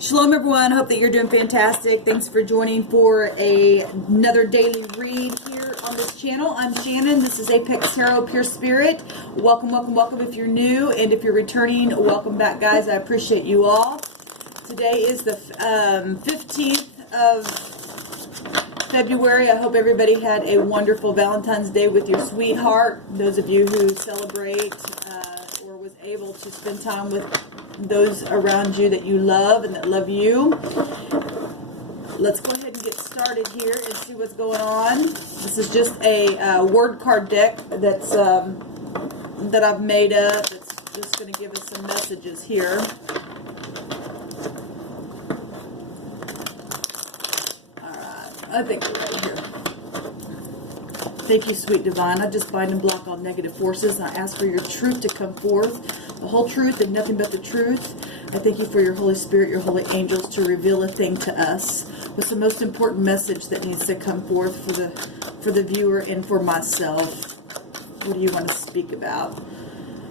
Shalom everyone, hope that you're doing fantastic. Thanks for joining for another daily read here on this channel. I'm Shannon, this is Apex Tarot Pure Spirit. Welcome, welcome, welcome if you're new, and if you're returning, welcome back guys. I appreciate you all. Today is the 15th of February. I hope everybody had a wonderful Valentine's Day with your sweetheart. Those of you who celebrate or was able to spend time with those around you that you love and that love you. Let's go ahead and get started here and see what's going on. This is just a word card deck that's that I've made up. It's just going to give us some messages here. Alright, I think we're right here. Thank you, sweet divine. I just bind and block all negative forces, and I ask for your truth to come forth, the whole truth and nothing but the truth. I thank you for your Holy Spirit, your holy angels, to reveal a thing to us. What's the most important message that needs to come forth for the viewer and for myself? What do you want to speak about?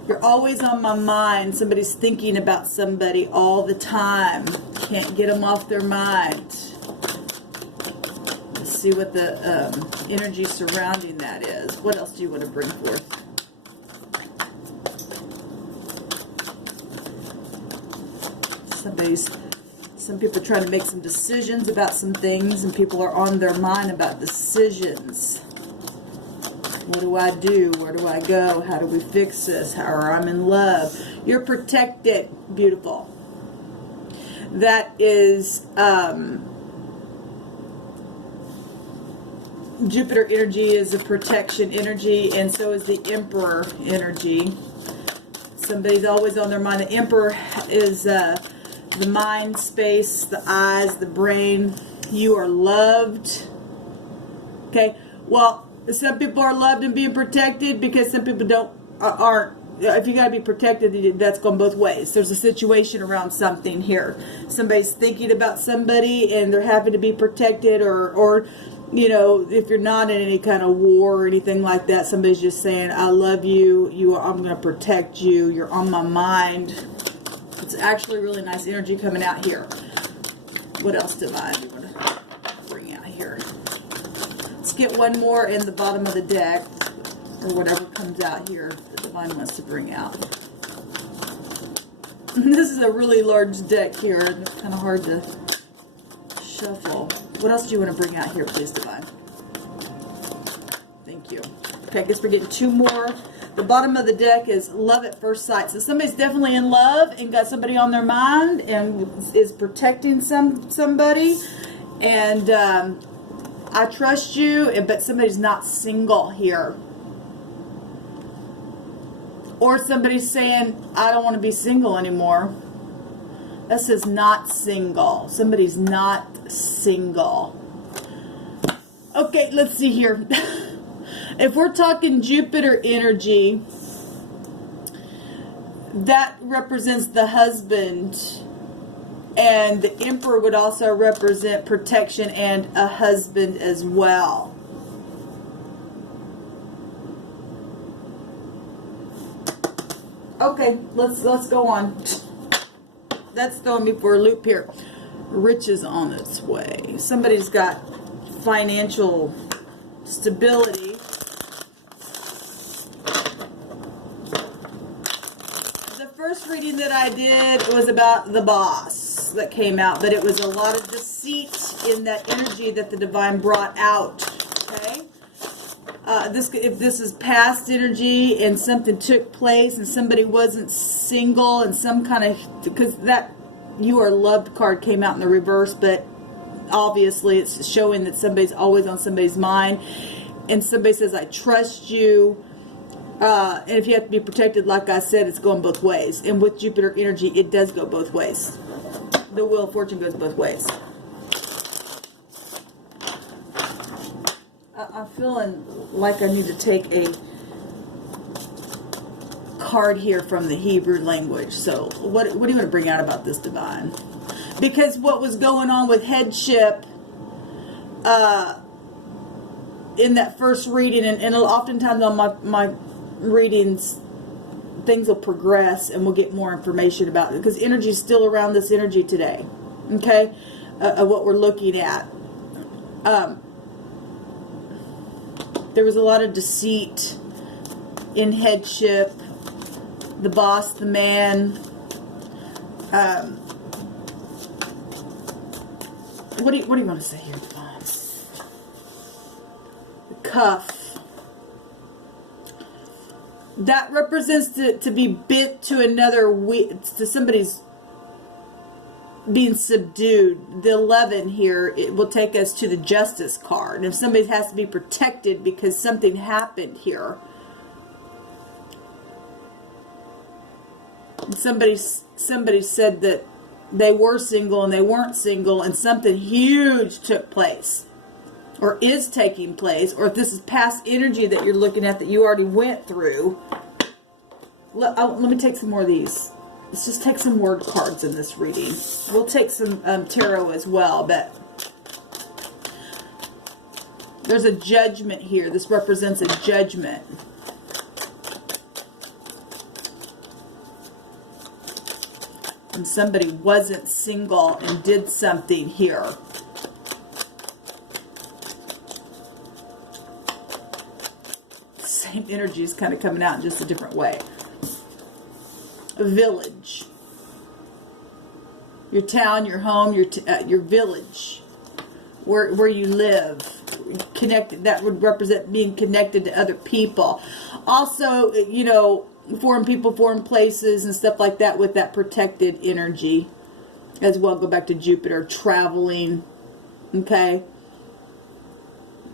You're always on my mind. Somebody's thinking about somebody all the time. Can't get them off their mind. Let's see what the energy surrounding that is. What else do you want to bring forth? Some people are trying to make some decisions about some things, and people are on their mind about decisions. What do I do? Where do I go? How do we fix this? Or I'm in love. You're protected. Beautiful. That is Jupiter energy is a protection energy, and so is the Emperor energy. Somebody's always on their mind. The Emperor is the mind space, the eyes, the brain. You are loved. Okay. Well, some people are loved and being protected because some people aren't. If you got to be protected, that's going both ways. There's a situation around something here. Somebody's thinking about somebody and they're happy to be protected, or you know, if you're not in any kind of war or anything like that, somebody's just saying, I love you. I'm going to protect you. You're on my mind. It's actually really nice energy coming out here. What else divine do you want to bring out here? Let's get one more in the bottom of the deck, or whatever comes out here the divine wants to bring out. This is a really large deck here, and it's kind of hard to shuffle. What else do you want to bring out here, please, divine? Thank you. Okay, I guess we're getting two more. The bottom of the deck is love at first sight. So somebody's definitely in love and got somebody on their mind and is protecting somebody. And I trust you, but somebody's not single here. Or somebody's saying, I don't want to be single anymore. That says not single. Somebody's not single. Okay, let's see here. If we're talking Jupiter energy, that represents the husband, and the Emperor would also represent protection and a husband as well. Okay, let's go on. That's throwing me for a loop here. Riches on its way. Somebody's got financial stability. First reading that I did was about the boss that came out, but it was a lot of deceit in that energy that the divine brought out. Okay, if this is past energy and something took place and somebody wasn't single and some kind of, because that you are loved card came out in the reverse, but obviously it's showing that somebody's always on somebody's mind, and somebody says I trust you. And if you have to be protected, like I said, it's going both ways. And with Jupiter energy, it does go both ways. The Wheel of Fortune goes both ways. I'm feeling like I need to take a card here from the Hebrew language. So what do you want to bring out about this, divine? Because what was going on with headship in that first reading, and oftentimes on my readings, things will progress and we'll get more information about it, because energy is still around this energy today. okay, of what we're looking at. There was a lot of deceit in headship, the boss, the man. What do you want to say here, Devon? The cuff. That represents to be bit to another, to somebody's being subdued. The 11 here, it will take us to the Justice card. And if somebody has to be protected because something happened here, somebody said that they were single and they weren't single, and something huge took place or is taking place, or if this is past energy that you're looking at that you already went through. Let me take some more of these. Let's just take some word cards in this reading. We'll take some tarot as well, but there's a judgment here. This represents a judgment. And somebody wasn't single and did something here. Same energy is kind of coming out in just a different way. A village. Your town, your home, your village. Where you live. Connected. That would represent being connected to other people. Also, you know, foreign people, foreign places, and stuff like that with that protected energy as well. Go back to Jupiter, traveling, okay?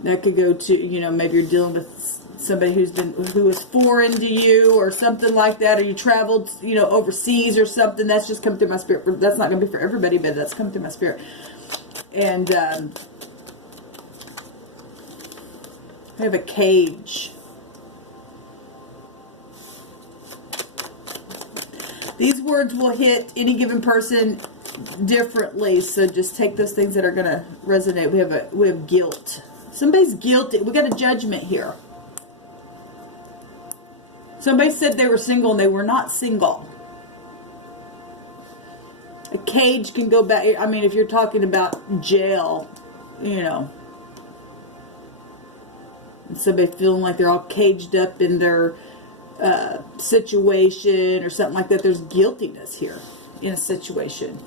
That could go to, you know, maybe you're dealing with somebody who is foreign to you or something like that, or you traveled, you know, overseas or something. That's just come through my spirit. That's not going to be for everybody, but that's come through my spirit. And I have a cage. These words will hit any given person differently, so just take those things that are going to resonate. We have guilt. Somebody's guilty. We got a judgment here. Somebody said they were single and they were not single. A cage can go back. I mean, if you're talking about jail, you know, and somebody feeling like they're all caged up in their situation or something like that. There's guiltiness here in a situation.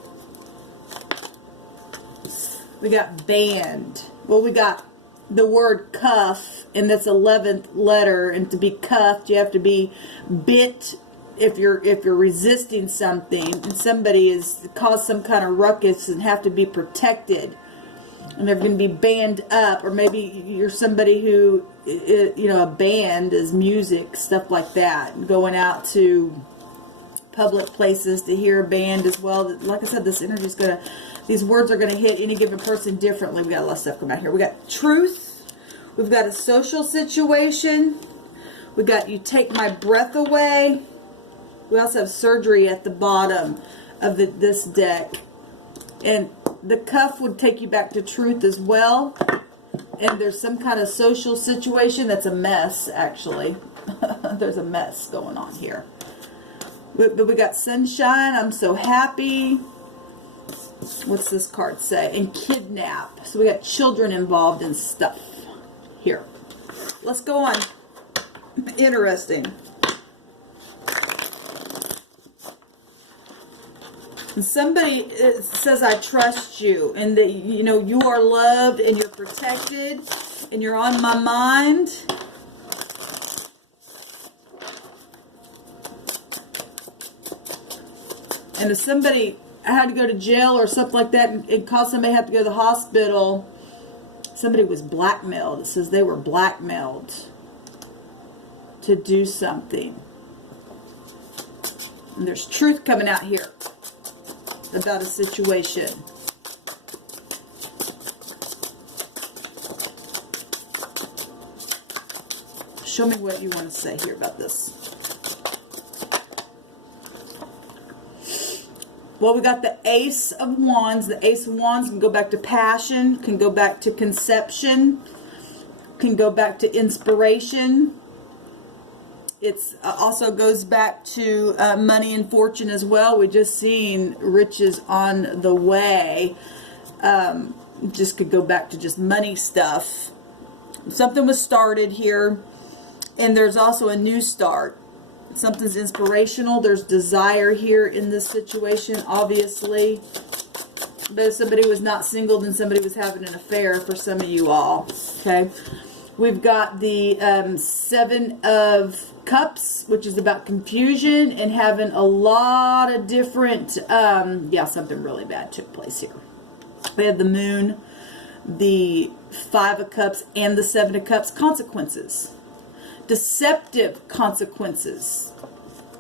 We got band. Well, we got the word cuff, and that's 11th letter. And to be cuffed, you have to be bit. If you're resisting something, and somebody has caused some kind of ruckus and have to be protected, and they're going to be band up, or maybe you're somebody who, you know, a band is music, stuff like that, going out to public places to hear a band as well. Like I said, this energy is going to, these words are going to hit any given person differently. We got a lot of stuff coming out here. We got truth. We've got a social situation. We got you take my breath away. We also have surgery at the bottom of this deck. And the cuff would take you back to truth as well. And there's some kind of social situation that's a mess, actually. There's a mess going on here. But we got sunshine. I'm so happy. What's this card say? And kidnap. So we got children involved in stuff here. Let's go on. Interesting. And somebody says, I trust you, and that, you know, you are loved and you're protected and you're on my mind. And if somebody had to go to jail or something like that and caused somebody to have to go to the hospital, somebody was blackmailed. It says they were blackmailed to do something. And there's truth coming out here about a situation. Show me what you want to say here about this. Well, we got the Ace of Wands. The Ace of Wands can go back to passion, can go back to conception, can go back to inspiration. It's also goes back to money and fortune as well. We just seen riches on the way. Just could go back to just money stuff. Something was started here, and there's also a new start. Something's inspirational. There's desire here in this situation, obviously. But if somebody was not single, then somebody was having an affair for some of you all. Okay. We've got the 7 of Cups, which is about confusion and having a lot of different, something really bad took place here. We have the Moon, the 5 of Cups, and the 7 of Cups. Consequences. Deceptive consequences.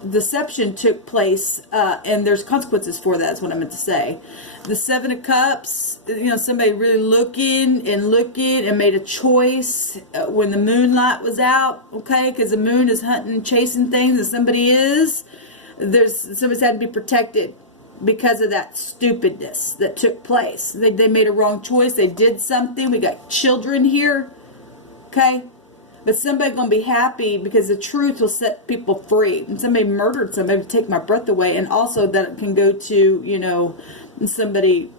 Deception took place, and there's consequences for that, is what I meant to say. The 7 of Cups, somebody really looking and made a choice when the moonlight was out, okay? Because the moon is hunting and chasing things, and somebody's had to be protected because of that stupidness that took place. They made a wrong choice. They did something. We got children here, okay? But somebody's going to be happy because the truth will set people free. And somebody murdered somebody to take my breath away. And also that it can go to, somebody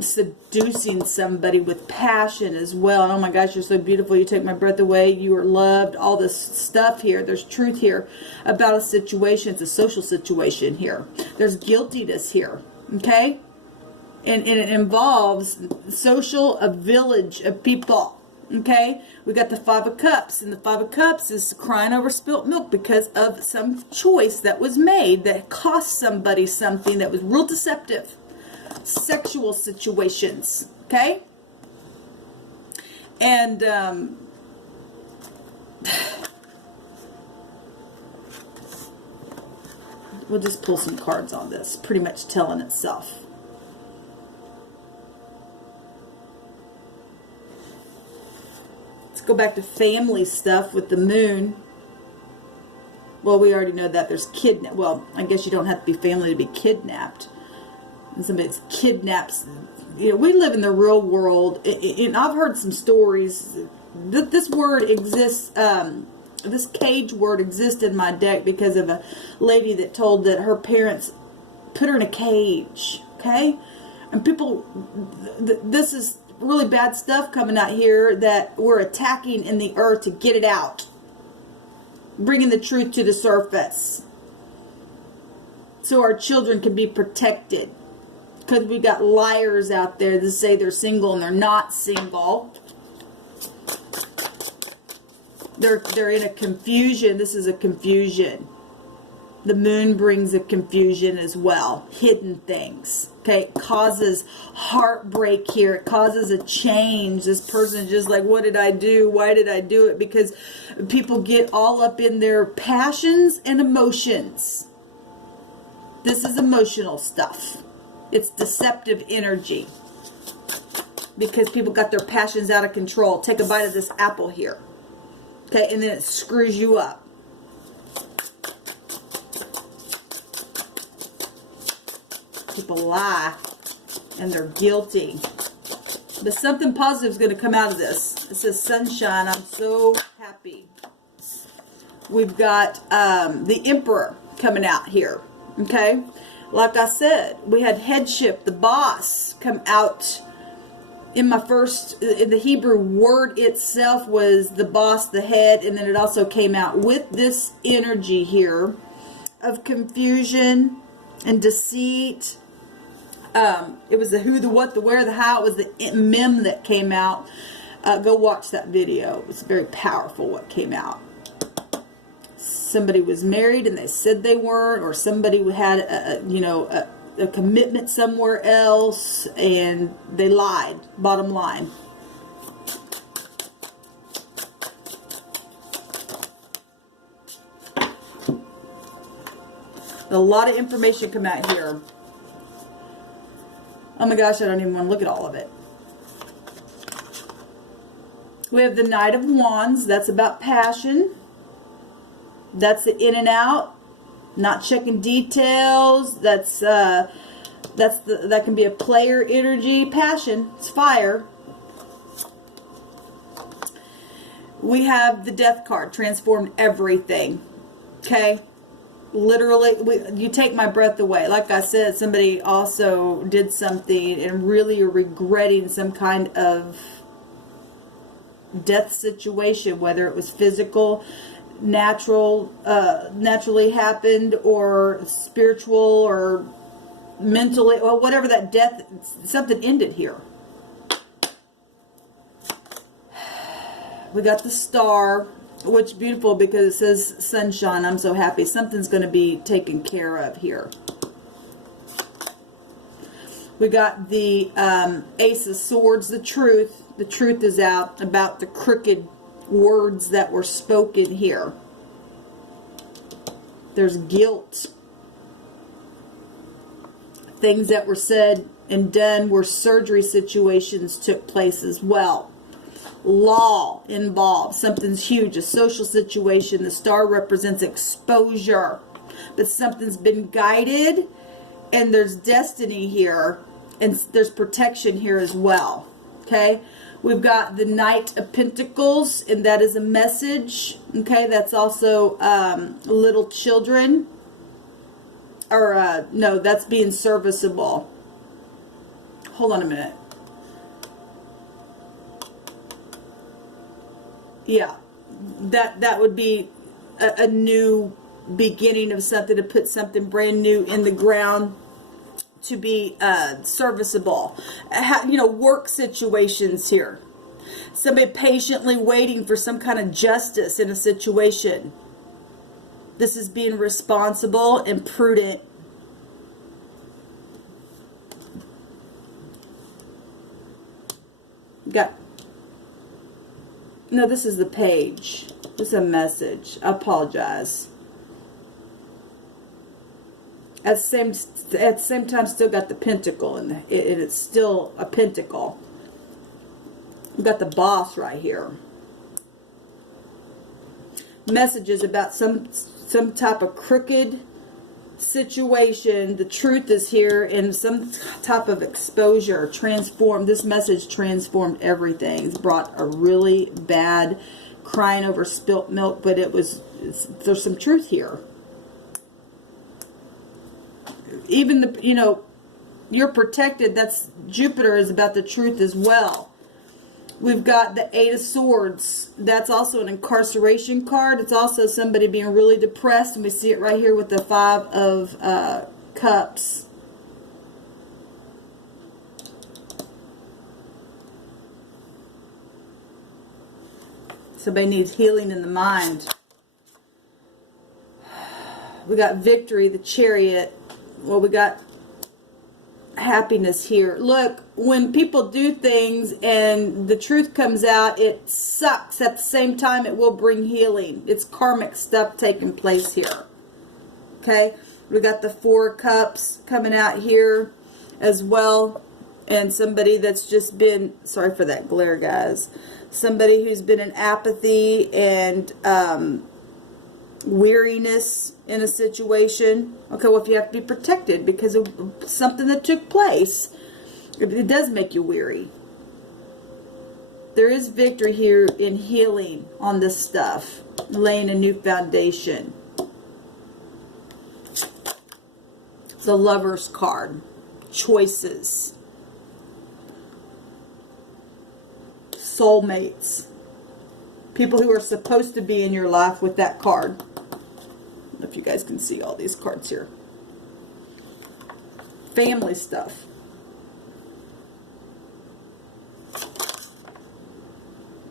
seducing somebody with passion as well. And, oh my gosh, you're so beautiful. You take my breath away. You are loved. All this stuff here. There's truth here about a situation. It's a social situation here. There's guiltiness here. Okay? And it involves a village of people. Okay, we got the 5 of Cups, and the 5 of Cups is crying over spilt milk because of some choice that was made that cost somebody something that was real deceptive. Sexual situations, okay? And we'll just pull some cards on this, pretty much telling itself. Go back to family stuff with the Moon. Well, we already know that there's kidnap. Well, I guess you don't have to be family to be kidnapped. And somebody's kidnaps. We live in the real world, and I've heard some stories. This word exists. This cage word exists in my deck because of a lady that told that her parents put her in a cage. Okay, and people. This is really bad stuff coming out here that we're attacking in the earth to get it out, bringing the truth to the surface so our children can be protected, because we got liars out there that say they're single and they're not single. They're in a confusion. This is a confusion. The Moon brings a confusion as well. Hidden things. Okay, it causes heartbreak here. It causes a change. This person is just like, what did I do? Why did I do it? Because people get all up in their passions and emotions. This is emotional stuff. It's deceptive energy. Because people got their passions out of control. Take a bite of this apple here. Okay, and then it screws you up. People lie, and they're guilty. But something positive is going to come out of this. It says sunshine. I'm so happy. We've got the Emperor coming out here. Okay? Like I said, we had headship, the boss, come out. In the Hebrew word itself was the boss, the head, and then it also came out with this energy here of confusion and deceit. It was the who, the what, the where, the how. It was the mem that came out. Go watch that video. It was very powerful what came out. Somebody was married and they said they weren't, or somebody had a commitment somewhere else and they lied. Bottom line. A lot of information come out here. Oh my gosh, I don't even want to look at all of it. We have the Knight of Wands. That's about passion. That's the in and out, not checking details. That can be a player energy. Passion, it's fire. We have the Death card, transformed everything. Okay? Literally, you take my breath away. Like I said, somebody also did something and really are regretting some kind of death situation, whether it was physical, naturally happened, or spiritual, or mentally, or whatever that death, something ended here. We got the star, which is beautiful because it says sunshine. I'm so happy. Something's going to be taken care of here. We got the Ace of Swords, the truth. The truth is out about the crooked words that were spoken here. There's guilt. Things that were said and done where surgery situations took place as well. Law involved. Something's huge. A social situation. The star represents exposure. But something's been guided, and there's destiny here, and there's protection here as well. Okay? We've got the Knight of Pentacles, and that is a message. Okay? That's also little children. Or, no, that's being serviceable. Hold on a minute. Yeah, that would be a new beginning of something, to put something brand new in the ground to be serviceable. You know, work situations here. Somebody patiently waiting for some kind of justice in a situation. This is being responsible and prudent. No, this is the page. This is a message. I apologize. At the same time, still got the pentacle, and it's still a pentacle. We've got the boss right here. Messages about some type of crooked situation. The truth is here, and some type of exposure transformed. This message transformed everything. It's brought a really bad crying over spilt milk, but there's some truth here. Even you're protected. That's Jupiter is about the truth as well. We've got the Eight of Swords. That's also an incarceration card. It's also somebody being really depressed. And we see it right here with the Five of Cups. Somebody needs healing in the mind. We got Victory, the Chariot. Well, we got happiness here. Look, when people do things and the truth comes out, it sucks. At the same time, it will bring healing. It's karmic stuff taking place here. Okay, we got the Four of Cups coming out here as well, and somebody that's just been, sorry for that glare, guys, somebody who's been in apathy and weariness in a situation. Okay, well, if you have to be protected because of something that took place, it does make you weary. There is victory here in healing on this stuff, laying a new foundation. The Lover's card, choices, soulmates, people who are supposed to be in your life with that card. I don't know if you guys can see all these cards here. Family stuff.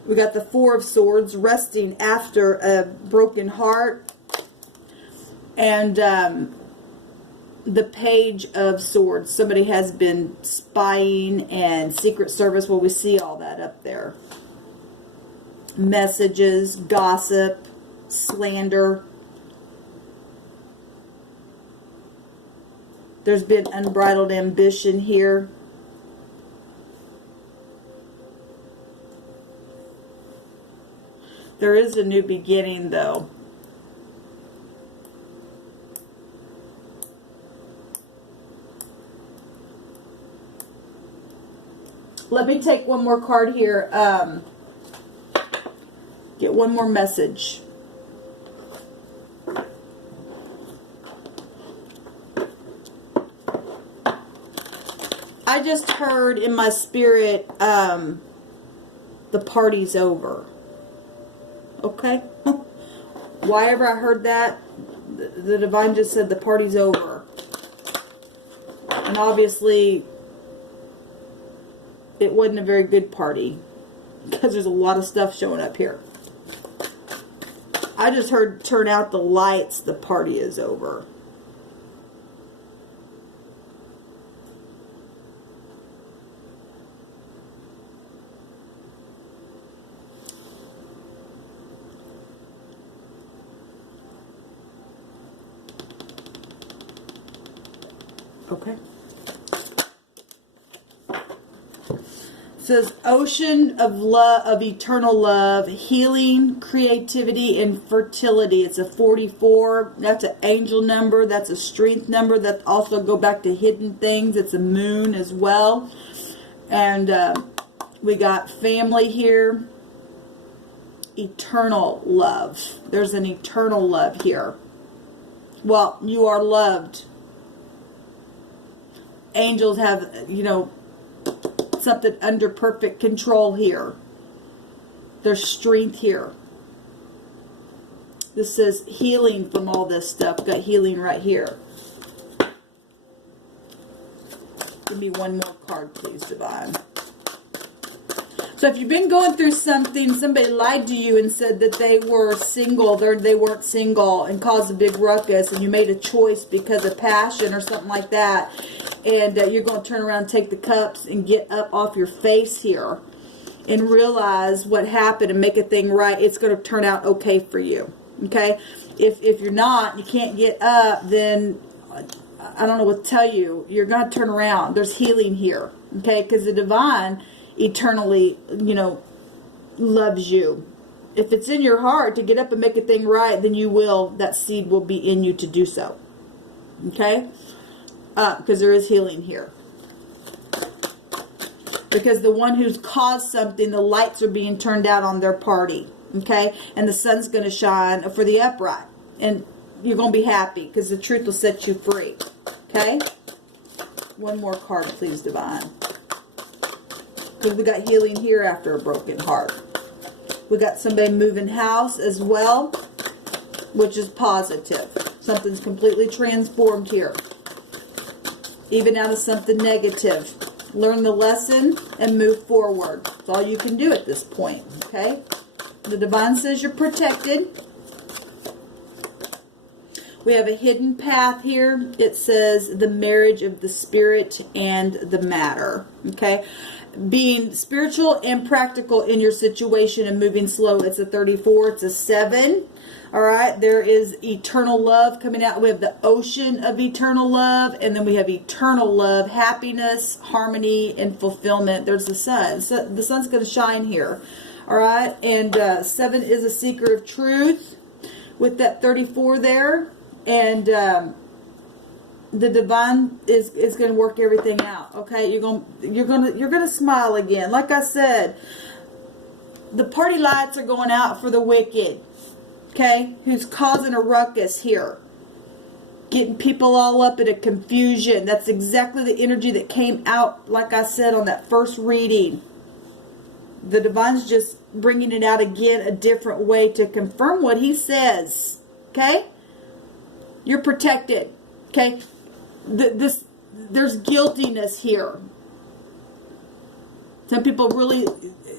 We got the Four of Swords, resting after a broken heart. And the Page of Swords. Somebody has been spying and Secret Service. Well, we see all that up there. Messages, gossip, slander. There's been unbridled ambition here. There is a new beginning, though. Let me take one more card here. Get one more message. I just heard in my spirit, the party's over. Okay? Why ever I heard that, the divine just said the party's over. And obviously, it wasn't a very good party. Because there's a lot of stuff showing up here. I just heard, turn out the lights, the party is over. Okay. It says ocean of love, of eternal love, healing, creativity, and fertility. It's a 44. That's an angel number. That's a strength number. That also go back to hidden things. It's a moon as well. And we got family here. Eternal love. There's an eternal love here. Well, you are loved. Angels have, you know, something under perfect control here. There's strength here. This says healing from all this stuff. Got healing right here. Give me one more card, please, Divine. So if you've been going through something, somebody lied to you and said that they were single, they weren't single, and caused a big ruckus, and you made a choice because of passion or something like that, and you're going to turn around and take the cups and get up off your face here and realize what happened and make a thing right. It's going to turn out okay for you. Okay? If you're not, you can't get up, then I don't know what to tell you. You're going to turn around. There's healing here. Okay? Because the divine eternally, you know, loves you. If it's in your heart to get up and make a thing right, then you will, that seed will be in you to do so. Okay? Because there is healing here. Because the one who's caused something, the lights are being turned out on their party. Okay? And the sun's going to shine for the upright. And you're going to be happy because the truth will set you free. Okay? One more card, please, Divine. Because we got healing here after a broken heart. We got somebody moving house as well, which is positive. Something's completely transformed here. Even out of something negative. Learn the lesson and move forward. That's all you can do at this point. Okay? The divine says you're protected. We have a hidden path here. It says the marriage of the spirit and the matter. Okay? Being spiritual and practical in your situation and moving slow. It's a 34. It's a 7. All right. There is eternal love coming out. We have the ocean of eternal love. And then we have eternal love, happiness, harmony, and fulfillment. There's the sun. So the sun's going to shine here. All right. And 7 is a seeker of truth with that 34 there. And the divine is going to work everything out. Okay, you're going to smile again. Like I said, the party lights are going out for the wicked. Okay, who's causing a ruckus here, getting people all up in a confusion. That's exactly the energy that came out. Like I said on that first reading, the divine's just bringing it out again a different way to confirm what he says. Okay, you're protected. Okay. There's guiltiness here. Some people really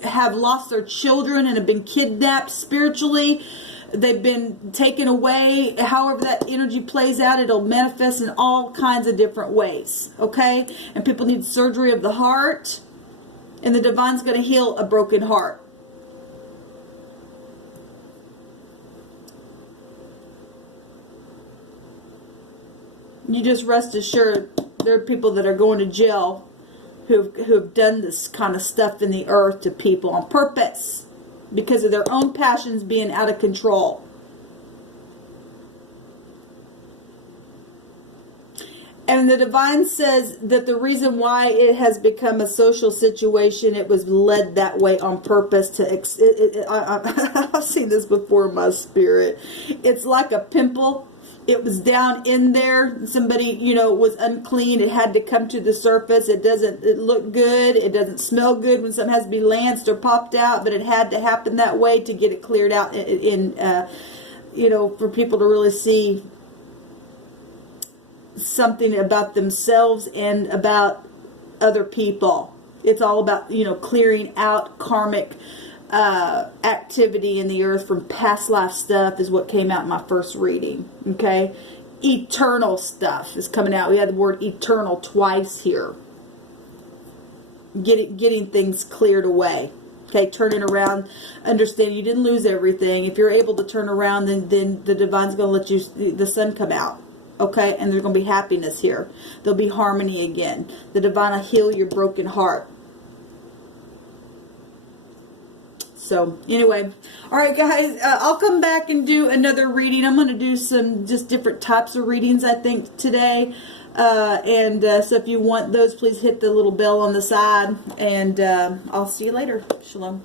have lost their children and have been kidnapped spiritually. They've been taken away. However that energy plays out, it'll manifest in all kinds of different ways. Okay? And people need surgery of the heart. And the divine's going to heal a broken heart. You just rest assured there are people that are going to jail who have done this kind of stuff in the earth to people on purpose because of their own passions being out of control. And the divine says that the reason why it has become a social situation, it was led that way on purpose to... I've seen this before in my spirit. It's like a pimple it was down in there. Somebody, you know, was unclean. It had to come to the surface. It look good. It doesn't smell good when something has to be lanced or popped out, but it had to happen that way to get it cleared out you know, for people to really see something about themselves and about other people. It's all about, you know, clearing out karmic activity in the earth from past life stuff is what came out in my first reading. Okay, eternal stuff is coming out. We had the word eternal twice here. Getting things cleared away. Okay, turning around, understand you didn't lose everything. If you're able to turn around, then the divine's going to let you, the sun come out. Okay, and there's going to be happiness here. There'll be harmony again. The divine will heal your broken heart. So anyway, all right, guys, I'll come back and do another reading. I'm going to do some just different types of readings, I think, today. So if you want those, please hit the little bell on the side, and I'll see you later. Shalom.